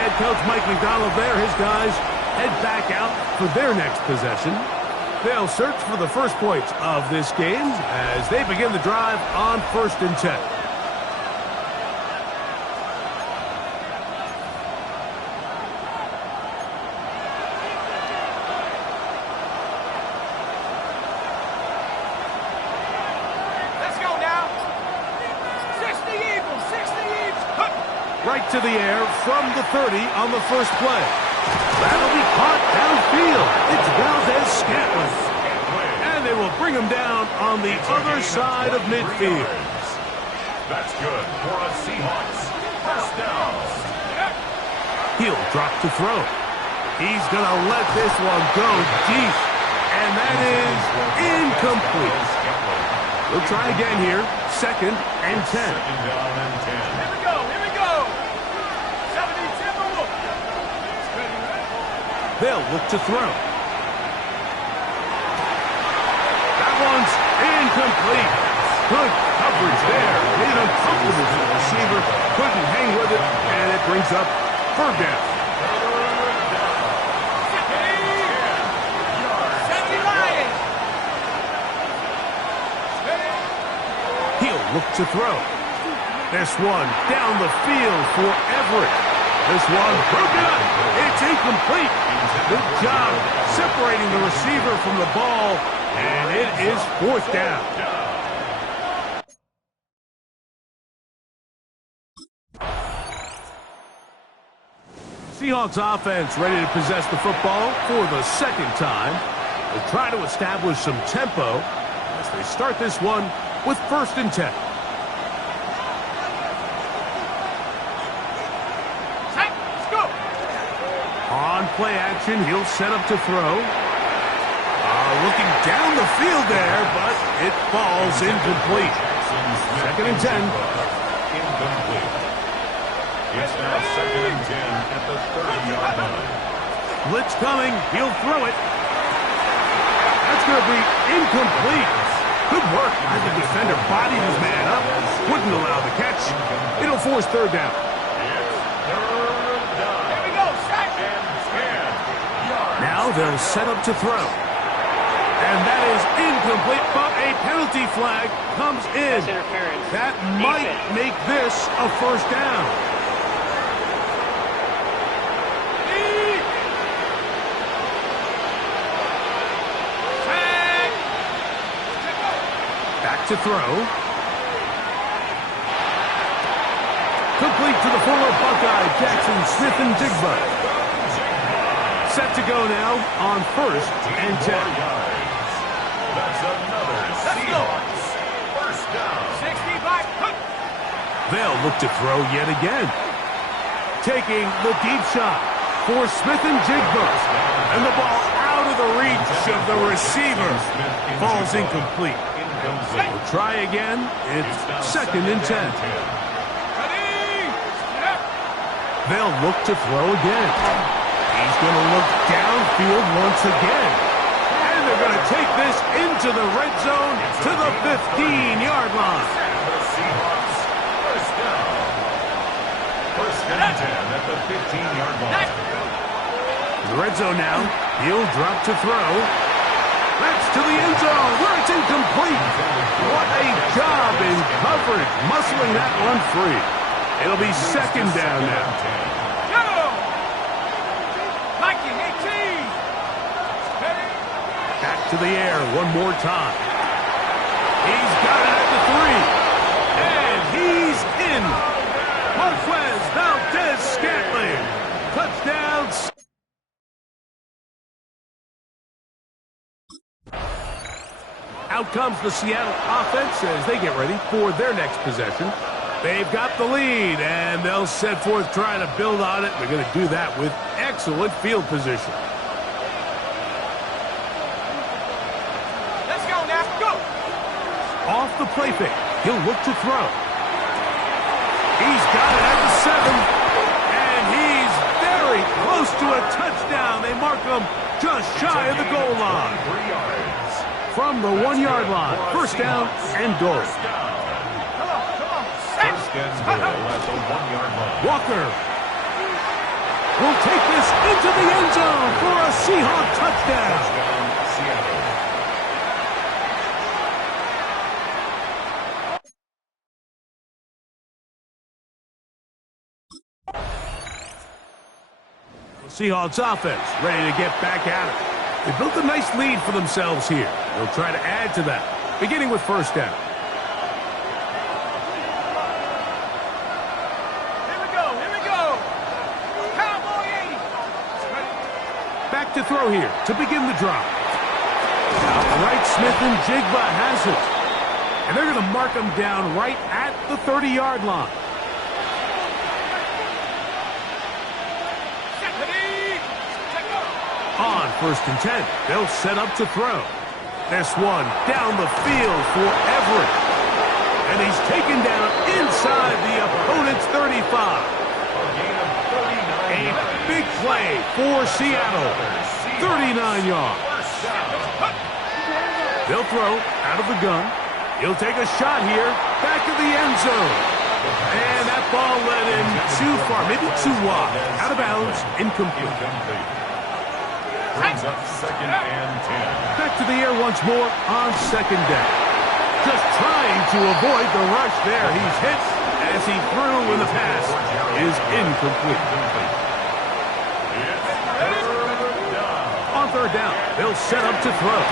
head coach Mike McDonald there. His guys head back out for their next possession. They'll search for the first points of this game as they begin the drive on 1st and 10. Right to the air from the 30 on the first play. That'll be caught downfield. It's Valdez-Scantling. And they will bring him down on the other side of midfield. That's good for a Seahawks first down. He'll drop to throw. He's going to let this one go deep. And that is incomplete. We'll try again here. 2nd and 10. Second down and 10. They'll look to throw. That one's incomplete. Good coverage there. Made it uncomfortable for the receiver. Couldn't hang with it, and it brings up 3rd down. He'll look to throw. This one down the field for Everett. This one broken up. It's incomplete. Good job separating the receiver from the ball, and it is 4th down. Seahawks offense ready to possess the football for the 2nd time. They try to establish some tempo as they start this one with 1st and 10. On play action, he'll set up to throw. Looking down the field there, but it falls incomplete. 2nd and 10. Incomplete. It's now 2nd and 10 at the 30-yard line. Blitz coming. He'll throw it. That's going to be incomplete. Good work by the defender. Bodied his man up. Wouldn't allow the catch. It'll force 3rd down. Now they'll set up to throw. And that is incomplete, but a penalty flag comes in. That might make this a 1st down. Back to throw. Complete to the former Buckeye, Jackson Smith-Njigba. Set to go now on 1st and 10. That's another Seahawks first down. 65. They'll look to throw yet again. Taking the deep shot for Smith-Njigba. And the ball out of the reach of the receiver. Falls incomplete. We'll try again. It's 2nd and 10. They'll look to throw again. He's going to look downfield once again. And they're going to take this into the red zone to the 15-yard line. The Seahawks first down. 1st and 10 at the 15-yard line. The red zone now. He'll drop to throw. That's to the end zone where it's incomplete. What a job in coverage, muscling that one free. It'll be 2nd down now. Back to the air one more time. He's got it at the 3. And he's in. Marquez Valdez-Scantling. Touchdowns. Out comes the Seattle offense as they get ready for their next possession. They've got the lead, and they'll set forth trying to build on it. They're going to do that with excellent field position. Let's go now. Go. Off the play fake. He'll look to throw. He's got it at the 7. And he's very close to a touchdown. They mark him just shy of the goal line. 3 yards. From the 1-yard line. First down and goal. First and goal at the 1-yard line. Walker. will take this into the end zone for a Seahawk touchdown. Seattle. Seahawks offense ready to get back at it. They built a nice lead for themselves here. They'll try to add to that, beginning with first down. Here we go. Cowboy 80. Back to throw here to begin the drive. Right, Smith and Jigba has it. And they're going to mark him down right at the 30-yard line. On first and 10, they'll set up to throw. This one down the field for Everett. And he's taken down inside the opponent's 35. A big play for Seattle. 39 yards. They'll throw out of the gun. He'll take a shot here. Back to the end zone. And that ball led him too far, maybe too wide. Out of bounds, incomplete. Brings up second and 10. Back to the air once more on second down. Just trying to avoid the rush there. He's hit as he threw when the pass is incomplete. On third down, they'll set up to throw.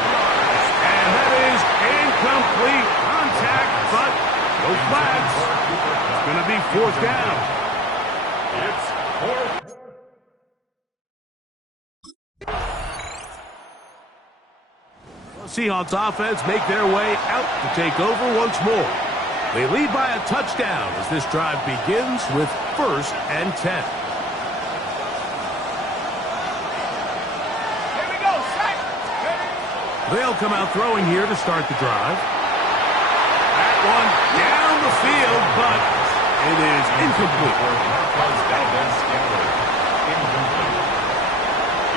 And that is incomplete contact, but no flags. It's going to be fourth down. It's fourth. Seahawks offense make their way out to take over once more. They lead by a touchdown as this drive begins with first and 10. Here we go, set. They'll come out throwing here to start the drive. That one down the field, but it is incomplete.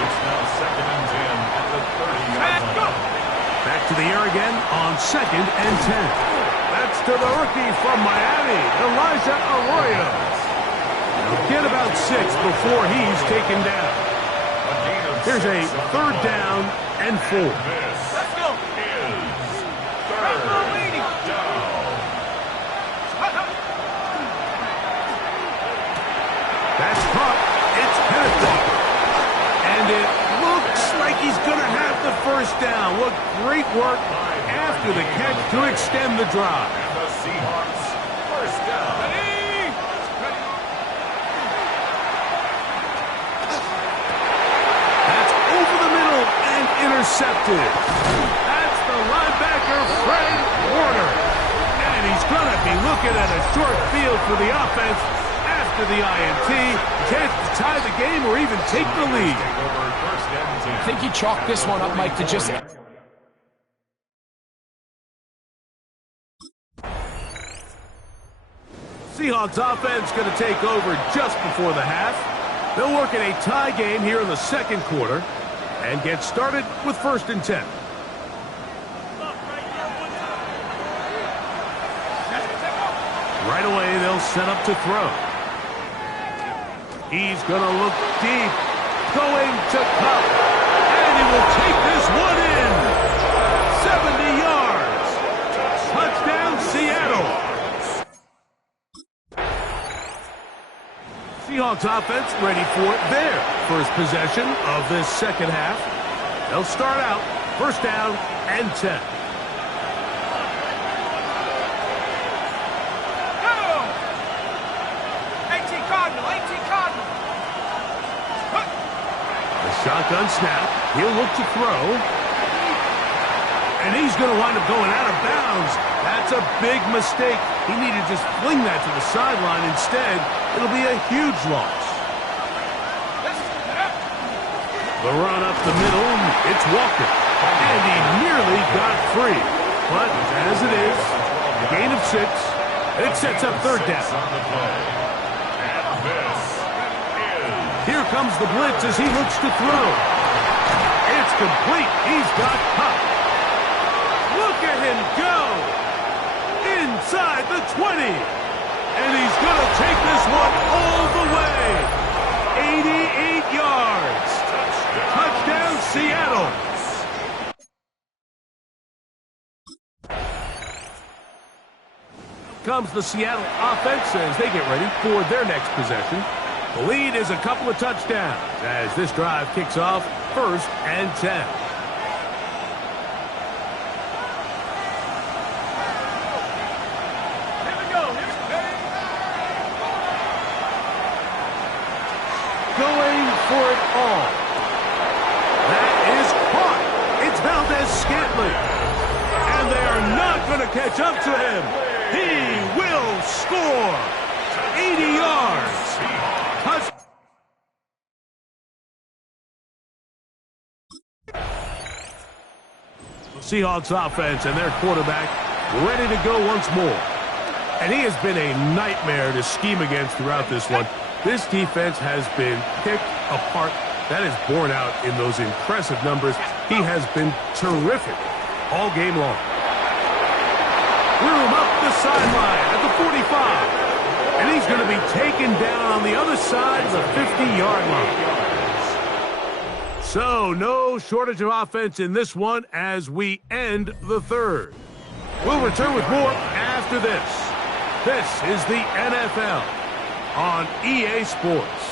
It's now second and 10 at the 30-yard line. Back to the air again on second and 10. That's to the rookie from Miami, Elijah Arroyo. He'll get about 6 before he's taken down. Here's a third down and 4. Let's go. Third down. That's caught. It's Penetrated. And it looks like he's going to have the first down. What great work after the catch to extend the drive. And the Seahawks first down. That's over the middle and intercepted. That's the linebacker, Fred Warner. And he's going to be looking at a short field for the offense after the INT. Chance to tie the game or even take the lead. I think he chalked this one up, Mike, to just... Seahawks offense going to take over just before the half. They'll work in a tie game here in the second quarter and get started with first and 10. Right away, they'll set up to throw. He's going to look deep, going to Cup, and he will take this one in. 70 yards. Touchdown, Seattle. Seahawks offense ready for their first possession of this second half. They'll start out first down and 10. Shotgun snap. He'll look to throw. And he's going to wind up going out of bounds. That's a big mistake. He needed to just fling that to the sideline. Instead, it'll be a huge loss. The run up the middle, it's Walker. And he nearly got free. But as it is, gain of 6. It sets up third down. Here comes the blitz as he looks to throw. It's complete. He's got Cup. Look at him go. Inside the 20. And he's going to take this one all the way. 80 comes the Seattle offense as they get ready for their next possession. The lead is a couple of touchdowns as this drive kicks off 1st and 10. Here we go. Going for it all. That is caught. It's Valdez-Scantling. And they are not going to catch up to him. He will score. 80 yards. Touchdown. Seahawks offense and their quarterback ready to go once more. And he has been a nightmare to scheme against throughout this one. This defense has been picked apart. That is borne out in those impressive numbers. He has been terrific all game long. Room up the sideline at the 45. And he's going to be taken down on the other side of the 50-yard line. So, no shortage of offense in this one as we end the third. We'll return with more after this. This is the NFL on EA Sports.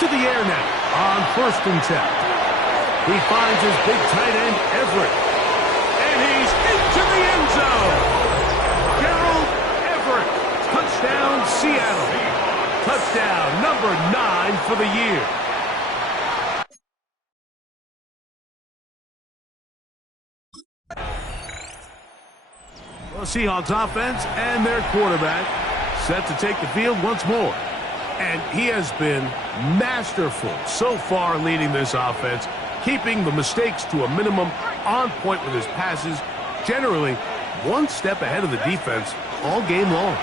To the air now on 1st and 10. He finds his big tight end, Everett. And he's into the end zone. Gerald Everett. Touchdown, Seattle. Touchdown number 9 for the year. Well, Seahawks offense and their quarterback set to take the field once more. And he has been masterful so far leading this offense, keeping the mistakes to a minimum, on point with his passes, generally one step ahead of the defense all game long.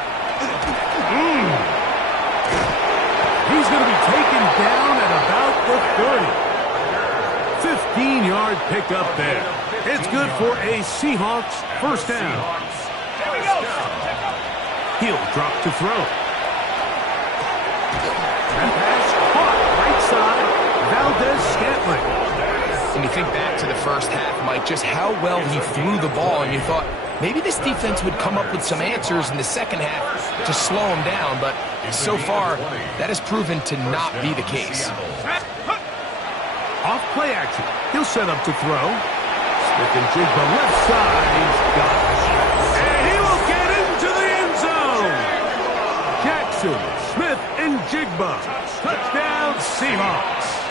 He's going to be taken down at about the 30. 15-yard pickup there. It's good for a Seahawks first down. Here we go. He'll drop to throw. And pass caught right side, Valdez-Scantling. When you think back to the first half, Mike, just how well he threw the ball, and you thought maybe this defense would come up with some answers in the second half to slow him down, but so far, that has proven to not be the case. Off play action. He'll set up to throw. Smith and Jigba left side. He's got it. And he will get into the end zone. Jackson, Smith, and Jigba. Touchdown, Seahawks.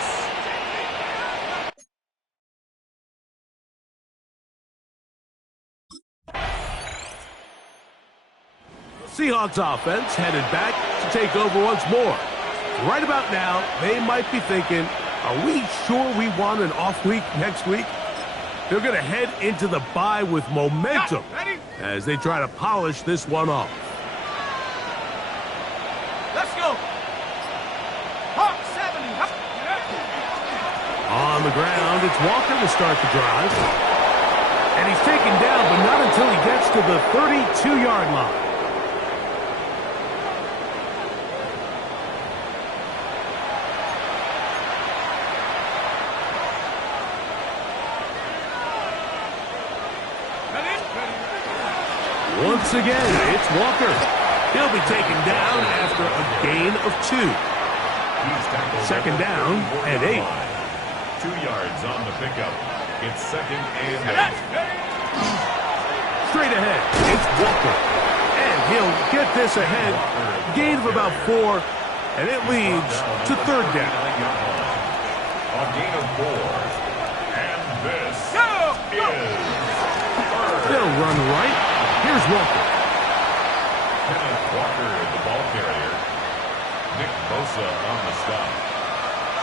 Seahawks offense headed back to take over once more. Right about now, they might be thinking, are we sure we want an off week next week? They're going to head into the bye with momentum as they try to polish this one off. Let's go. Hawk 70. On the ground, it's Walker to start the drive. And he's taken down, but not until he gets to the 32-yard line. Once again, it's Walker. He'll be taken down after a gain of 2. Second down and 8. 2 yards on the pickup. It's 2nd and 8. Straight ahead, it's Walker. And he'll get this ahead. Gain of about 4, and it leads to 3rd down. A gain of 4. And this is 3rd. They'll run right. Here's Walker. Kenneth Walker, the ball carrier. Nick Bosa on the stop.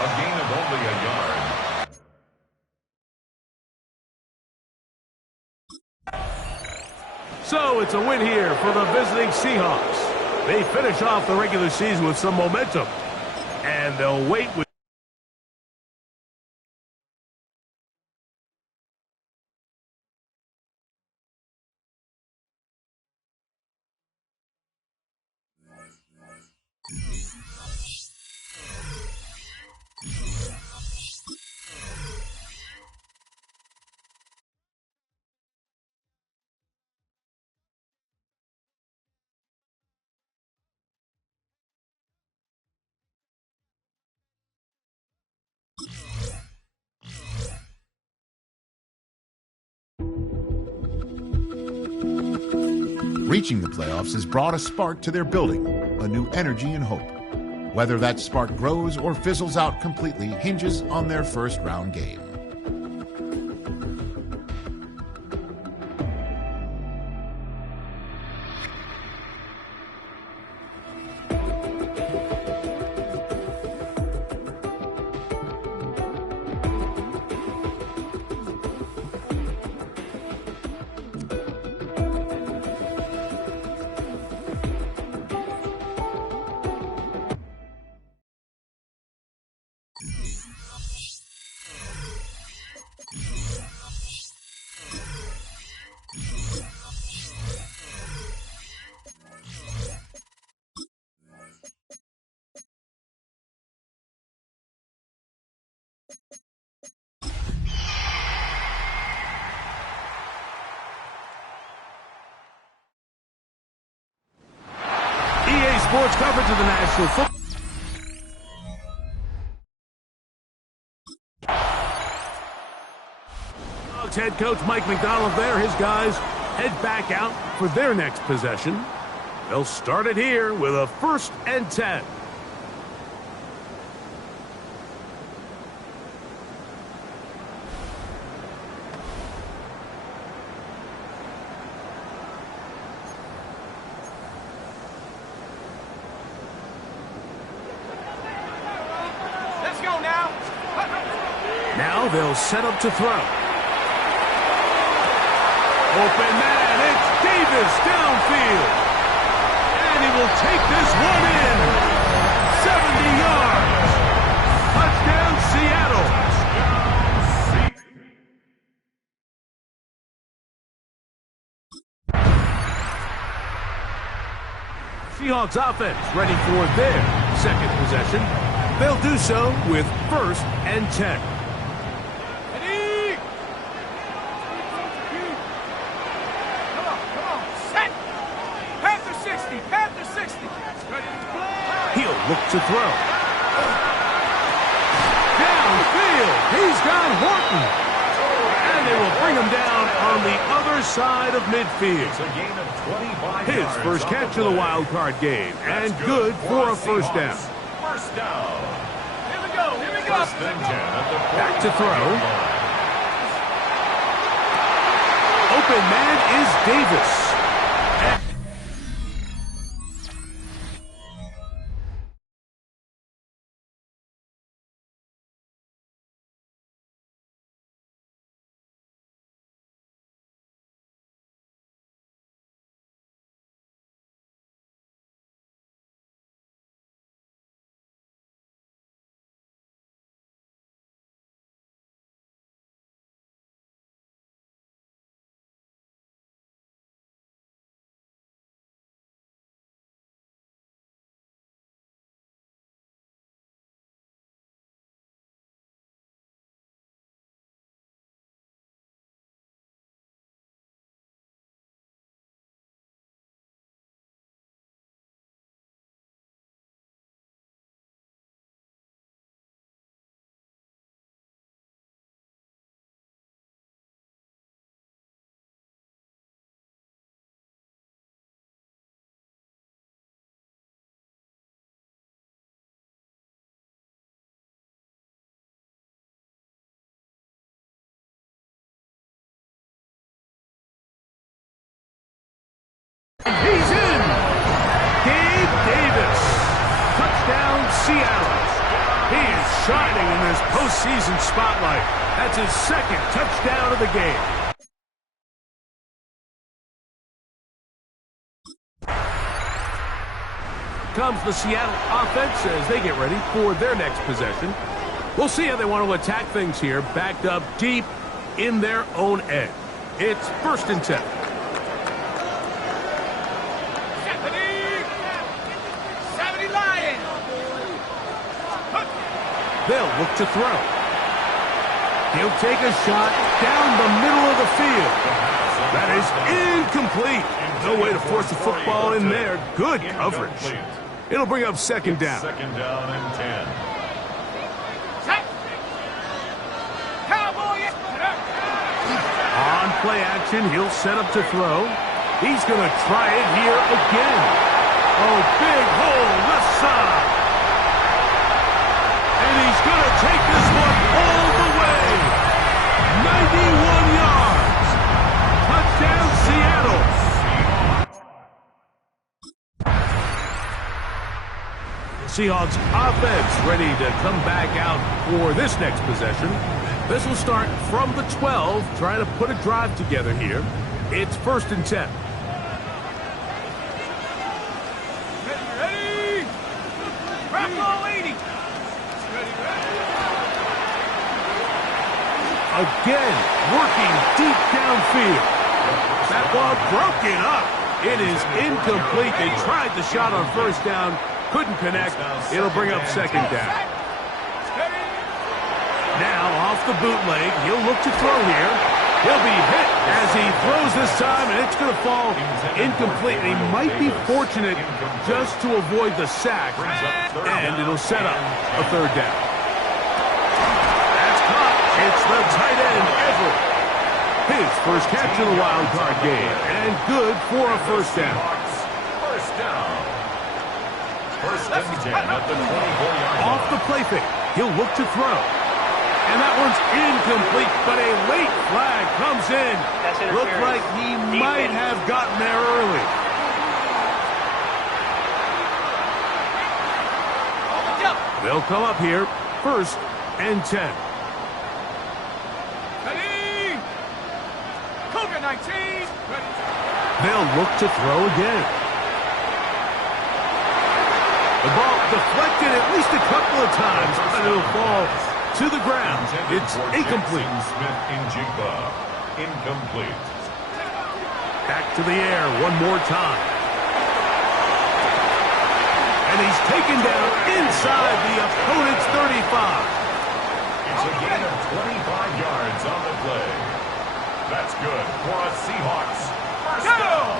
A gain of only a yard. So it's a win here for the visiting Seahawks. They finish off the regular season with some momentum. And they'll wait with Reaching the playoffs has brought a spark to their building, a new energy and hope. Whether that spark grows or fizzles out completely hinges on their first round game. EA Sports coverage of the National Football. Head coach Mike McDonald there. His guys head back out for their next possession. They'll start it here with a 1st and 10. Let's go now. Now they'll set up to throw. Open man, it's Davis downfield. And he will take this one in. 70 yards. Touchdown, Seattle. Seahawks offense ready for their second possession. They'll do so with 1st and 10. Look to throw. Downfield. He's got Horton. And they will bring him down on the other side of midfield. His first catch of the wild card game. And good for a 1st down. First down. Here we go. Here we go. Back to throw. Open man is Davis. He's in. Gabe Davis. Touchdown, Seattle. He is shining in this postseason spotlight. That's his 2nd touchdown of the game. Comes the Seattle offense as they get ready for their next possession. We'll see how they want to attack things here, backed up deep in their own end. It's 1st and 10. They'll look to throw. He'll take a shot down the middle of the field. That is incomplete. No way to force the football in there. Good coverage. It'll bring up 2nd down. 2nd down and 10. On play action, he'll set up to throw. He's going to try it here again. Oh, big hole left side. And he's going to take this one all the way. 91 yards. Touchdown, Seattle. Seahawks offense ready to come back out for this next possession. This will start from the 12, trying to put a drive together here. It's 1st and 10. Ready! Bravo 80! Ready, ready! Again, working deep downfield. That ball broken up. It is incomplete. They tried the shot on 1st down. Couldn't connect. It'll bring up 2nd down. Now, off the bootleg, he'll look to throw here. He'll be hit as he throws this time, and it's going to fall incomplete. And he might be fortunate just to avoid the sack, and it'll set up a 3rd down. That's caught. It's the tight end, Everett. His first catch in the wild card game, and good for a 1st down. First down. 1st and 10 at the 24-yard line. Off the play fake, he'll look to throw. And that one's incomplete, but a late flag comes in. Looked like he might have gotten there early. They'll come up here, 1st and 10. Ready! Cougar 19! Ready! They'll look to throw again. The ball deflected at least a couple of times, but it'll fall to the ground. It's incomplete. Smith-Njigba. Incomplete. Back to the air one more time. And he's taken down inside the opponent's 35. It's a gain of 25 yards on the play. That's good for a Seahawks. First down.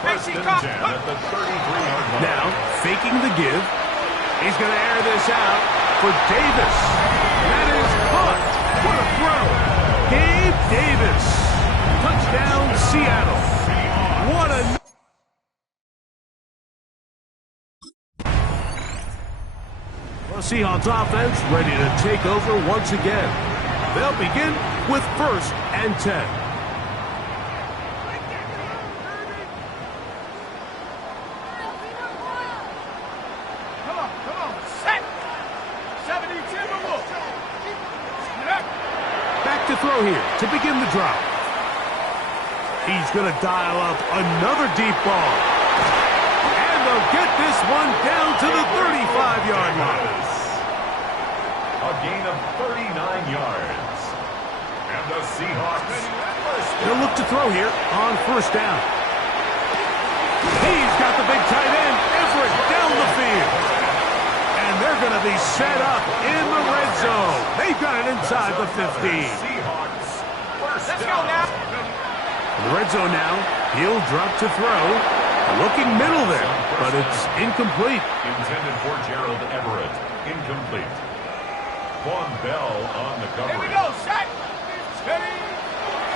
1st and 10 at the 33-yard line. Now, faking the give. He's going to air this out for Davis. That is caught. What a throw. Gabe Davis. Touchdown, Seattle. What a... Well, Seahawks offense ready to take over once again. They'll begin with 1st and 10. To throw here to begin the drive. He's going to dial up another deep ball. And they'll get this one down to the 35-yard line. A gain of 39 yards. And the Seahawks. They'll look to throw here on 1st down. He's got the big tight end, Everett, down the field. And they're going to be set up in the red zone. They've got it inside the 15. Let's go now. In the red zone now, he'll drop to throw. Looking middle there, but it's incomplete. Intended for Gerald Everett. Incomplete. Von Bell on the coverage. Here we go, set. Steady.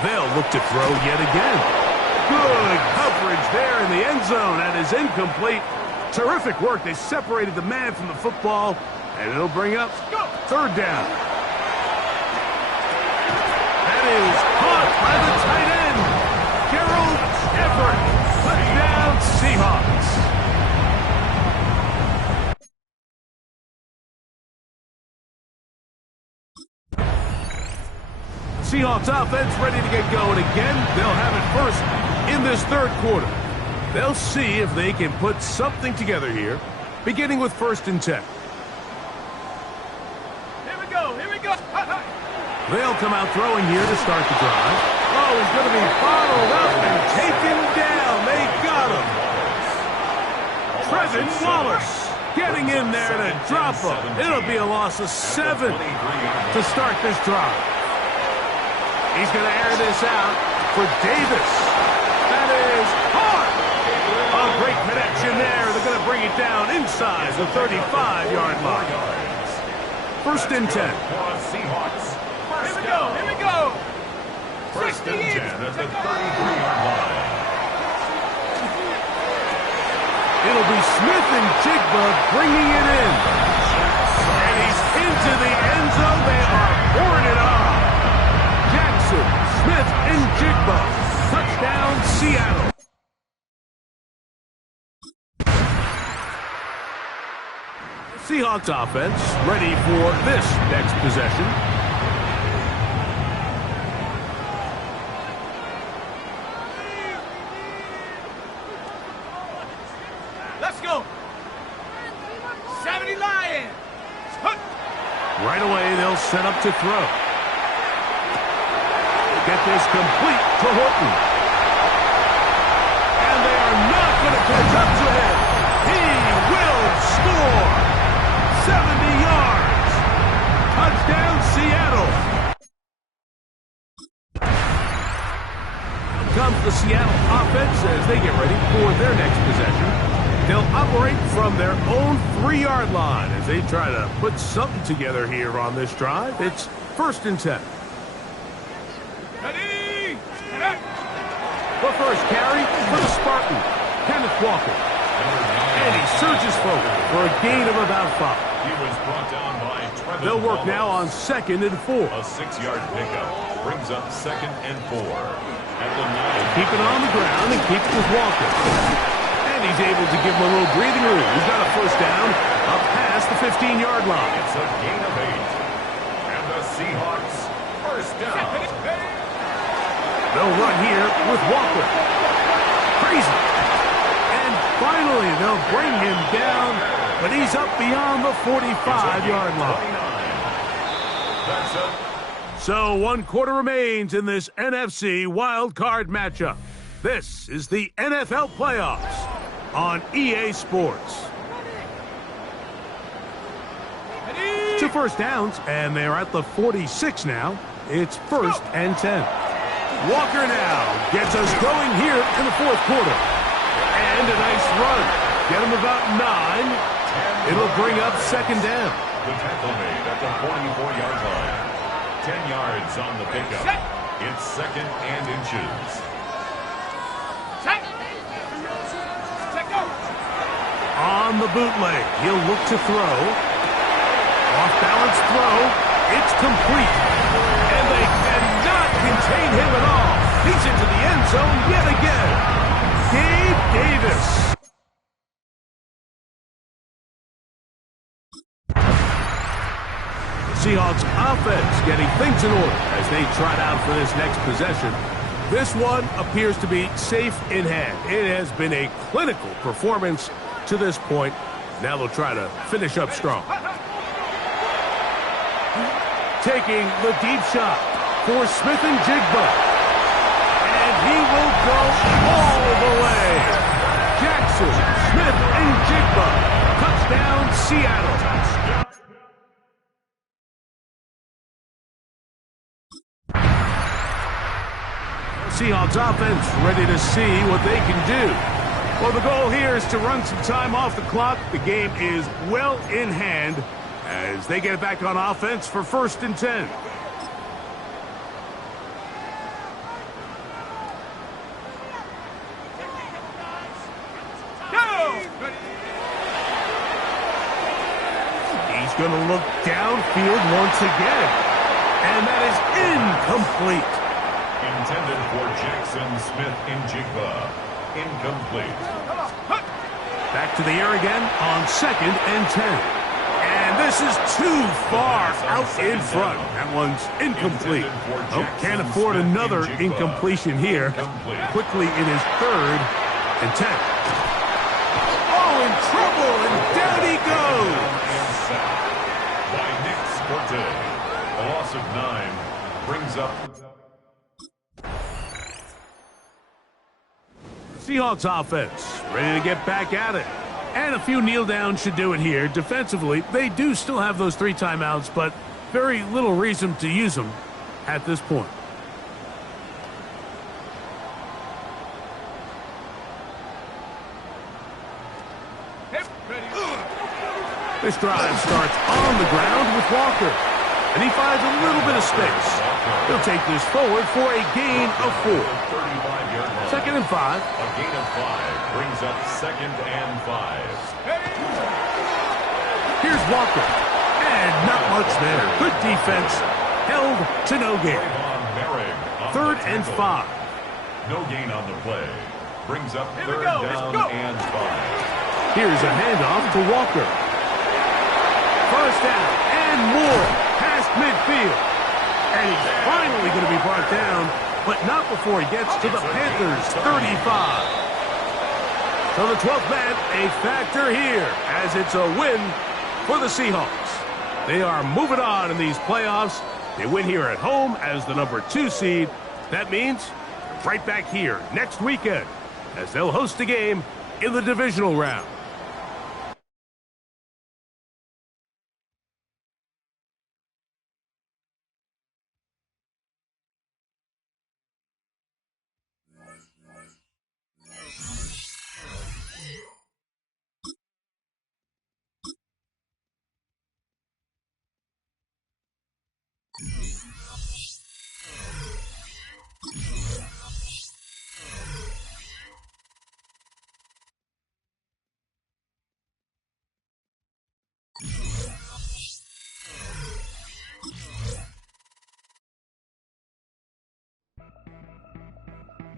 They'll look to throw yet again. Good coverage there in the end zone. That is incomplete. Terrific work. They separated the man from the football, and it'll bring up 3rd down. That is caught by the tight end, Gerald Everett. Touchdown, Seahawks. Seahawks offense ready to get going again. They'll have it 1st in this 3rd quarter. They'll see if they can put something together here, beginning with 1st and 10. Here we go, here we go. They'll come out throwing here to start the drive. Oh, he's going to be bottled up and taken down. They got him. Trevin Wallace getting in there to drop him. It'll be a loss of 7 to start this drive. He's going to air this out for Davis. That is hard. A great connection there. They're going to bring it down inside the 35-yard line. 1st and 10. Here we go, here we go. 1st and 10 at the 33-yard line. It'll be Smith and Jigba bringing it in. And he's into the end zone. They are pouring it on. Jackson, Smith, and Jigba. Touchdown, Seattle. Seahawks offense ready for this next possession. Let's go. 70 Lions. Right away, they'll set up to throw. Get this complete to Horton. And they are not going to catch up to him. He will score. 70 yards. Touchdown, Seattle. Here comes the Seattle offense as they get ready for their next possession. They'll operate from their own 3-yard line as they try to put something together here on this drive. It's 1st and 10. Ready. The first carry for the Spartan, Kenneth Walker. And he surges forward for a gain of about 5. He was brought down by Trevor. They'll work now on 2nd and 4. A 6-yard pickup brings up 2nd and 4. At the 9. Keep it on the ground and keep it with Walker. And he's able to give him a little breathing room. He's got a first down up past the 15-yard line. It's a gain of 8. And the Seahawks first down. They'll run here with Walker. Crazy. And finally, they'll bring him down, but he's up beyond the 45-yard line. That's it. So 1 quarter remains in this NFC wild card matchup. This is the NFL playoffs on EA Sports. 2 first downs, and they're at the 46 now. It's 1st and 10. Walker now gets us going here in the 4th quarter. And a nice run. Get him about 9. It'll bring up 2nd down. The tackle made at the 44-yard line. 10 yards on the pickup. It's 2nd and inches. On the bootleg, he'll look to throw. Off-balance throw. It's complete. And they cannot contain him at all. He's into the end zone yet again. Gabe Davis. Seahawks offense getting things in order as they trot out for this next possession. This one appears to be safe in hand. It has been a clinical performance to this point. Now they'll try to finish up strong. Taking the deep shot for Smith and Jigba. And he will go all the way. Jackson, Smith, and Jigba. Touchdown, Seattle. Seahawks offense ready to see what they can do. Well, the goal here is to run some time off the clock. The game is well in hand as they get it back on offense for 1st and 10. He's going to look downfield once again. And that is incomplete. Intended for Jackson, Smith, and Jigba. Incomplete. Back to the air again on 2nd and 10. And this is too far out in front. That one's incomplete. Oh, can't afford another incompletion here. Quickly in his 3rd and 10. Oh, in trouble, and down he goes. And sacked by Nick Scorte. A loss of 9 brings up... Seahawks offense ready to get back at it. And a few kneel downs should do it here. Defensively, they do still have those 3 timeouts, but very little reason to use them at this point. This drive starts on the ground with Walker. And he finds a little bit of space. He'll take this forward for a gain of 4. 35-yard line. 2nd and 5. A gain of 5 brings up 2nd and 5. Here's Walker. And not much there. Good defense. Held to no gain. 3rd and 5. No gain on the play. Brings up 3rd down and 5. Here's a handoff to Walker. 1st down and more past midfield. And he's finally going to be brought down, but not before he gets to the Panthers' 35. So the 12th man, a factor here, as it's a win for the Seahawks. They are moving on in these playoffs. They win here at home as the number 2 seed. That means right back here next weekend as they'll host a game in the divisional round.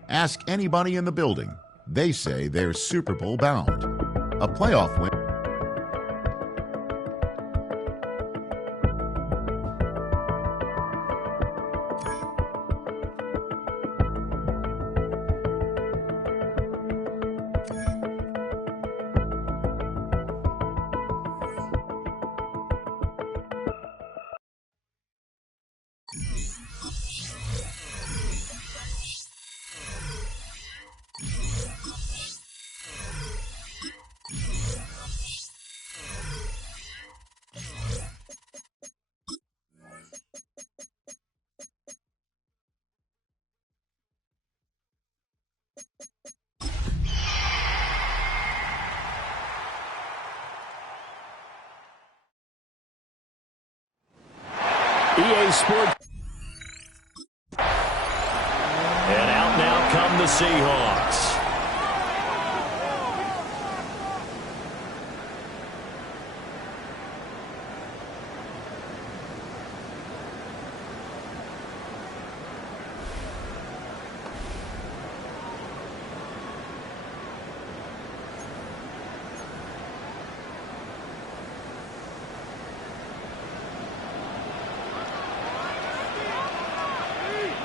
Ask anybody in the building. They say they're Super Bowl bound. A playoff win. EA Sports. And out now come the Seahawks.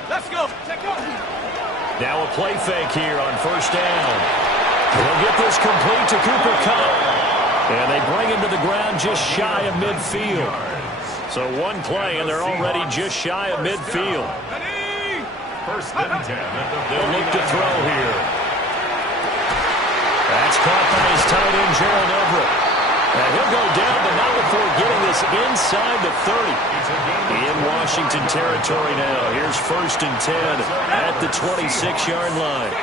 Let's go. Now a play fake here on 1st down. They'll get this complete to Cooper Kupp. And they bring him to the ground just shy of midfield. So one play, and they're already just shy of midfield. 1st and 10. They'll look to throw here. That's caught by his tight end, Gerald Everett. And he'll go down, but not before getting this inside the 30. In Washington territory now. Here's 1st and 10 at the 26-yard line.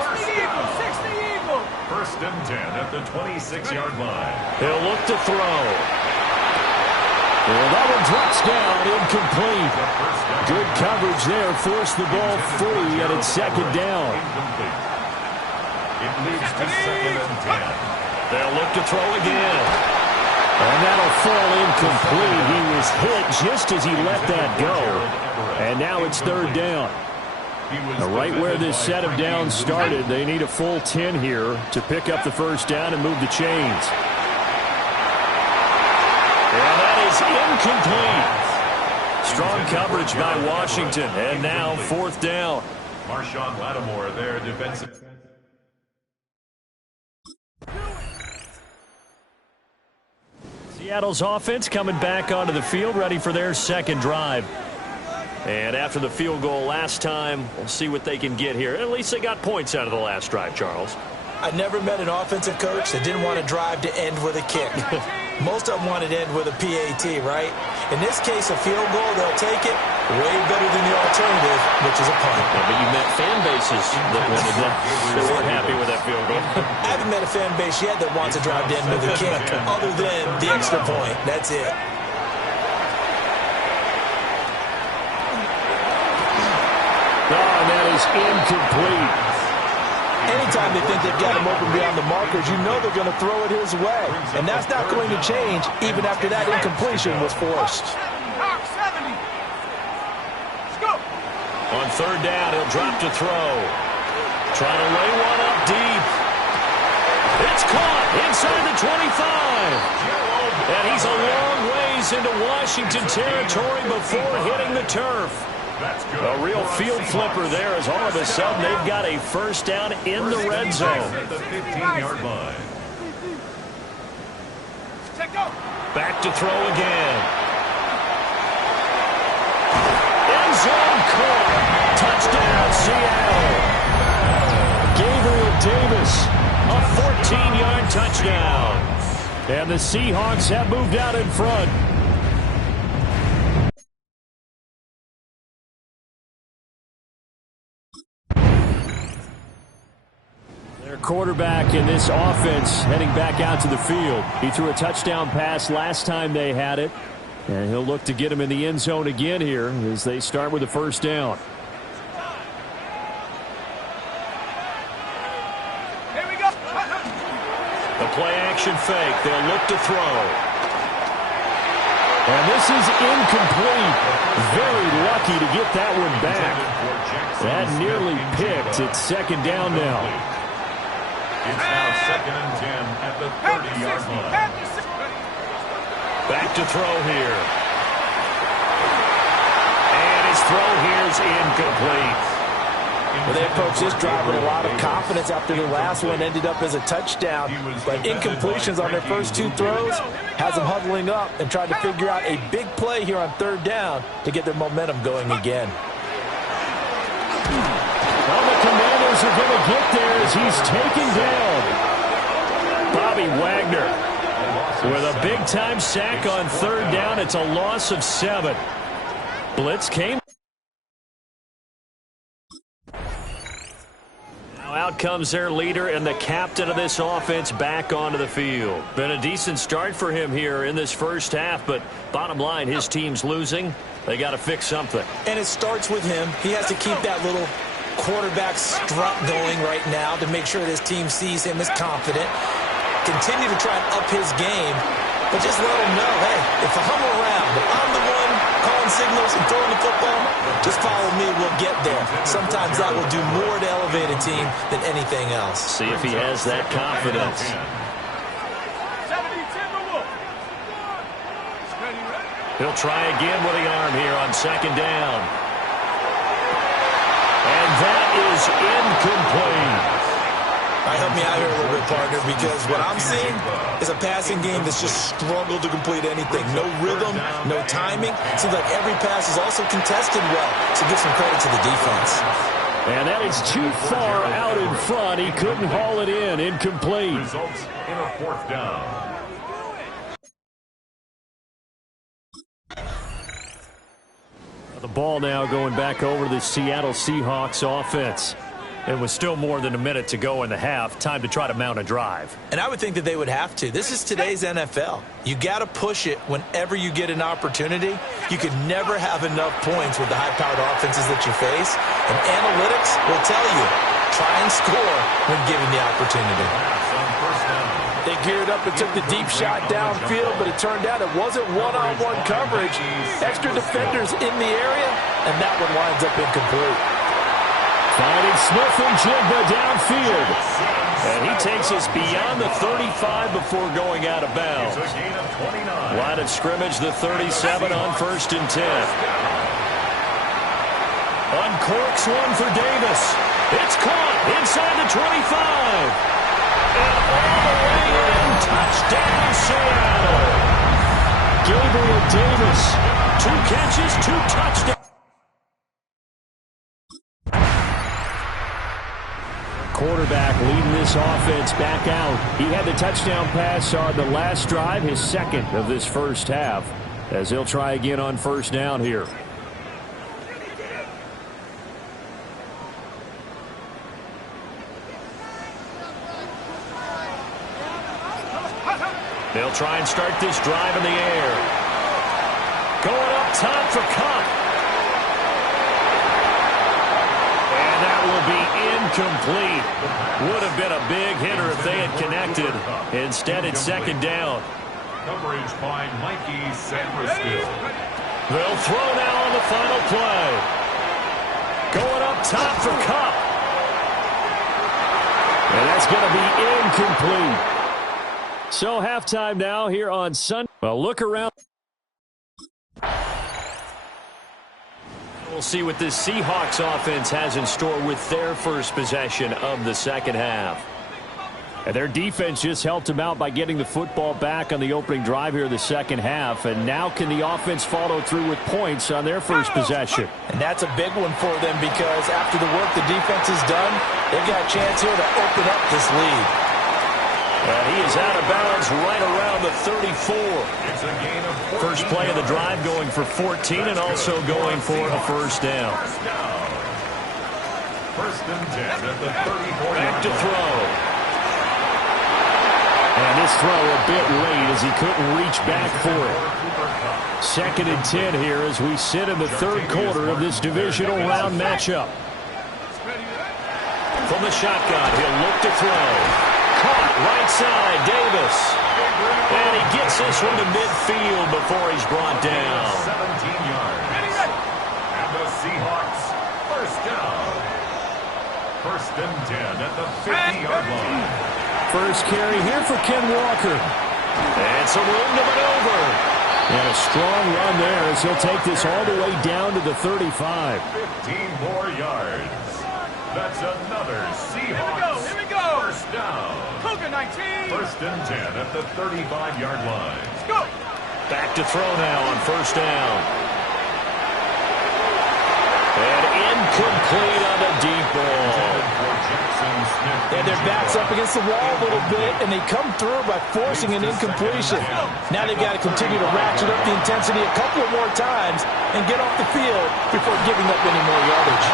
1st and 10 at the 26-yard line. He'll look to throw. Well, that one drops down, incomplete. Good coverage there, forced the ball free, and it's 2nd down. It moves to 2nd and 10. They'll look to throw again. And that'll fall incomplete. He was hit just as he let that go. And now it's 3rd down. Right where this set of downs started, they need a full 10 here to pick up the 1st down and move the chains. And that is incomplete. Strong coverage by Washington. And now 4th down. Marshawn Lattimore, their defensive. Seattle's offense coming back onto the field, ready for their 2nd drive. And after the field goal last time, we'll see what they can get here. At least they got points out of the last drive, Charles. I never met an offensive coach that didn't want a drive to end with a kick. Most of them wanted to end with a PAT, right? In this case, a field goal, they'll take it way better than the alternative, which is a punt. Yeah, but you met fan bases that wanted that. They weren't happy with that field goal. I haven't met a fan base yet that wants a drive to end with a kick, other than the extra point. That's it. is incomplete. Anytime they think they've got him open beyond the markers, you know they're going to throw it his way. And that's not going to change even after that incompletion was forced. On third down, he'll drop to throw. Trying to lay one up deep. It's caught inside the 25. And he's a long ways into Washington territory before hitting the turf. A real field flipper there as all of a sudden they've got a first down in the red zone. At the 15-yard line. Back to throw again. End zone caught. Touchdown, Seattle. Gabriel Davis, a 14-yard touchdown. And the Seahawks have moved out in front. Their quarterback in this offense heading back out to the field. He threw a touchdown pass last time they had it. And he'll look to get him in the end zone again here as they start with a first down. Here we go. The play-action fake. They'll look to throw. And this is incomplete. Very lucky to get that one back. That nearly picked. It's second down now. It's now 2nd and 10 at the 30-yard line. Back to throw here. And his throw here is incomplete. Well, they approached this drive with a lot of confidence after the last one ended up as a touchdown. But incompletions on their first two throws has them huddling up and trying to figure out a big play here on third down to get their momentum going again. Well, the Commanders are going to get there as he's taken down. Bobby Wagner with a big-time sack on third down. It's a loss of 7. Blitz came. Now out comes their leader and the captain of this offense back onto the field. Been a decent start for him here in this first half, but bottom line, his team's losing. They got to fix something. And it starts with him. He has to keep that little quarterback strut going right now to make sure his team sees him as confident. Continue to try and up his game, but just let him know, hey, if I'm around, if I'm the one calling signals and throwing the football, just follow me, we'll get there. Sometimes that will do more to elevate a team than anything else. See if he has that confidence. He'll try again with the arm here on second down. And that is incomplete. Help me out here a little bit, partner, because what I'm seeing is a passing game that's just struggled to complete anything. No rhythm, no timing. Seems like every pass is also contested well, so give some credit to the defense. And that is too far out in front. He couldn't haul it in. Incomplete. Results in a 4th down. The ball now going back over to the Seattle Seahawks offense. And with still more than a minute to go in the half, time to try to mount a drive. And I would think that they would have to. This is today's NFL. You got to push it whenever you get an opportunity. You could never have enough points with the high-powered offenses that you face. And analytics will tell you, try and score when given the opportunity. They geared up and took the deep shot downfield, but it turned out it wasn't one-on-one coverage. Extra defenders in the area, and that one winds up incomplete. Finding Smith and Jigba downfield. And he takes us beyond the 35 before going out of bounds. Line of scrimmage, the 37 on 1st and 10. Uncorks one for Davis. It's caught inside the 25. And all the way in, touchdown Seattle. Gabriel Davis, 2 catches, 2 touchdowns. Quarterback leading this offense back out. He had the touchdown pass on the last drive, his second of this first half, as he'll try again on first down here. They'll try and start this drive in the air. Going up top for Cup. And now that will be incomplete. Would have been a big hitter if they had connected. Instead, it's second down. Coverage by Mikey Sanders. They'll throw now on the final play. Going up top for Kupp. And that's going to be incomplete. So halftime now here on Sunday. Well, look around. We'll see what this Seahawks offense has in store with their first possession of the second half. And their defense just helped them out by getting the football back on the opening drive here in the second half. And now can the offense follow through with points on their first possession? And that's a big one for them because after the work the defense has done, they've got a chance here to open up this lead. And he is out of bounds right around the 34. It's a gain of 14. First play of the drive going for 14 and also going for a first down. First and 10 at the 34. Back to throw. And this throw a bit late as he couldn't reach back for it. Second and 10 here as we sit in the third quarter of this divisional round matchup. From the shotgun, he'll look to throw. Caught right side, Davis. And he gets this one to midfield before he's brought down. 17 yards. And the Seahawks first down. First and 10 at the 50-yard line. First carry here for Ken Walker. And some room to maneuver. And a strong run there as he'll take this all the way down to the 35. 15 more yards. That's another Seahawks. Here we go. First down. Cougar 19. First and 10 at the 35-yard line. Let's go. Back to throw now on first down. And incomplete on the deep ball. And their back's up against the wall a little bit, and they come through by forcing an incompletion. Now they've got to continue to ratchet up the intensity a couple of more times and get off the field before giving up any more yardage.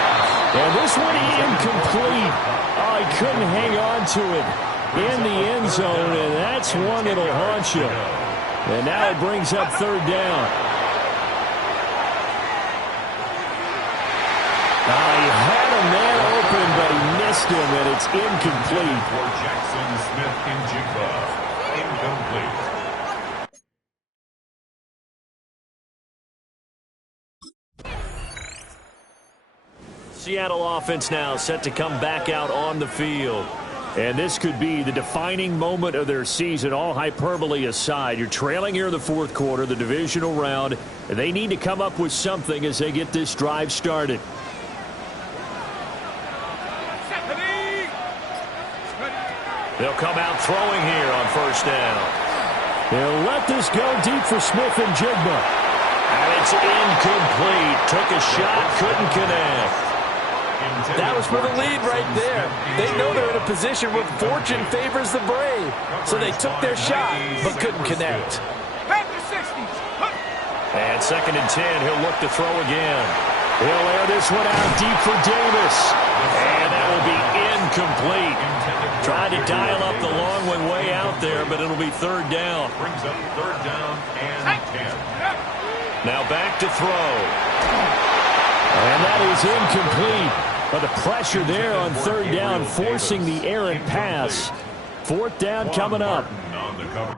And this one incomplete. Oh, he couldn't hang on to it in the end zone, and that's one that'll haunt you. And now it brings up third down. He had a man open, but he missed him, and it's incomplete. For Jackson Smith in Jigba. Incomplete. Seattle offense now set to come back out on the field. And this could be the defining moment of their season, all hyperbole aside. You're trailing here in the fourth quarter, the divisional round, and they need to come up with something as they get this drive started. They'll come out throwing here on first down. They'll let this go deep for Smith and Jigba. And it's incomplete. Took a shot, couldn't connect. That was for the lead right there. They know they're in a position where fortune favors the brave. So they took their shot, but couldn't connect. And second and 10, he'll look to throw again. He'll air this one out deep for Davis. And that will be incomplete. Tried to dial up the long one way out there, but it'll be third down. Brings up third down and 10. Now back to throw. And that is incomplete. But the pressure there on third down, forcing the errant pass. Fourth down coming up. On the cover.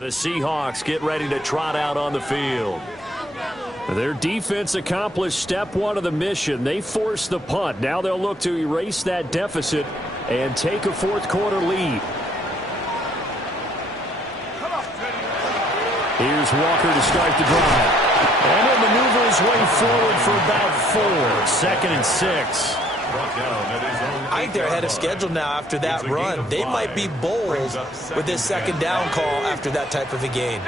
The Seahawks get ready to trot out on the field. Their defense accomplished step one of the mission. They forced the punt. Now they'll look to erase that deficit and take a fourth quarter lead. Here's Walker to start the drive. And he'll maneuver his way forward for about 4. Second and 6. I think they're ahead of schedule now after that run. They might be bold with this second down call after that type of a game.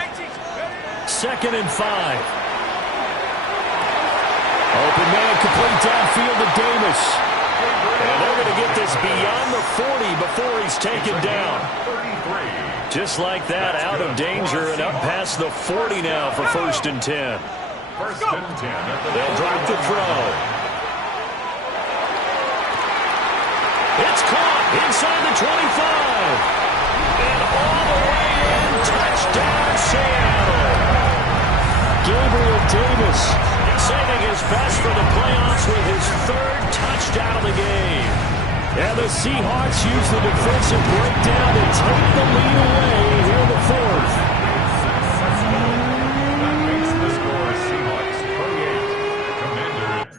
Second and 5. Open man complete downfield to Davis. And they're going to get this beyond the 40 before he's taken down. Just like that, out of danger and up past the 40 now for first and 10. First and 10. They'll drop the throw. It's caught inside the 25. And all the way in, touchdown Seattle. Gabriel Davis. Say best for the playoffs with his third touchdown of the game. And the Seahawks use the defensive breakdown to take the lead away here in the fourth. That makes the score Seahawks 28, Commanders.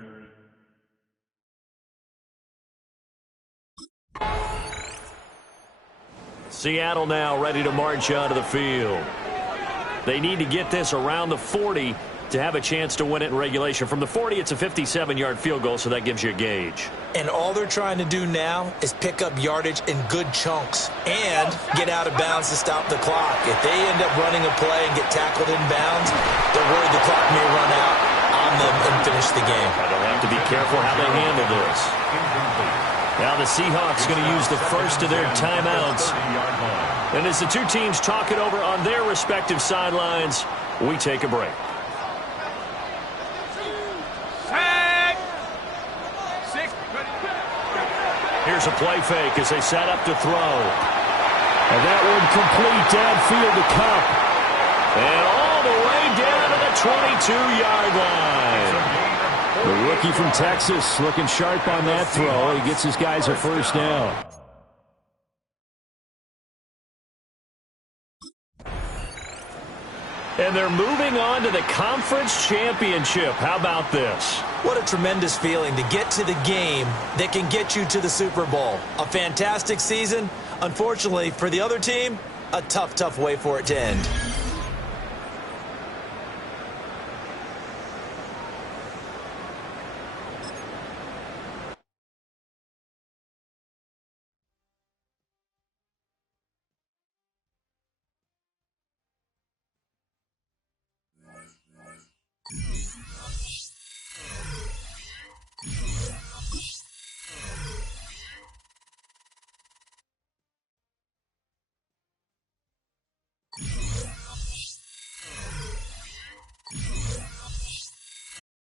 Seattle now ready to march onto the field. They need to get this around the 40 to have a chance to win it in regulation. From the 40, it's a 57-yard field goal, so that gives you a gauge. And all they're trying to do now is pick up yardage in good chunks and get out of bounds to stop the clock. If they end up running a play and get tackled in bounds, they're worried the clock may run out on them and finish the game. They'll have to be careful how they handle this. Now the Seahawks going to use the first of their timeouts. And as the two teams talk it over on their respective sidelines, we take a break. Here's a play fake as they set up to throw. And that one complete downfield to Cup. And all the way down to the 22-yard line. The rookie from Texas looking sharp on that throw. He gets his guys a first down. And they're moving on to the conference championship. How about this? What a tremendous feeling to get to the game that can get you to the Super Bowl. A fantastic season. Unfortunately, for the other team, a tough, tough way for it to end.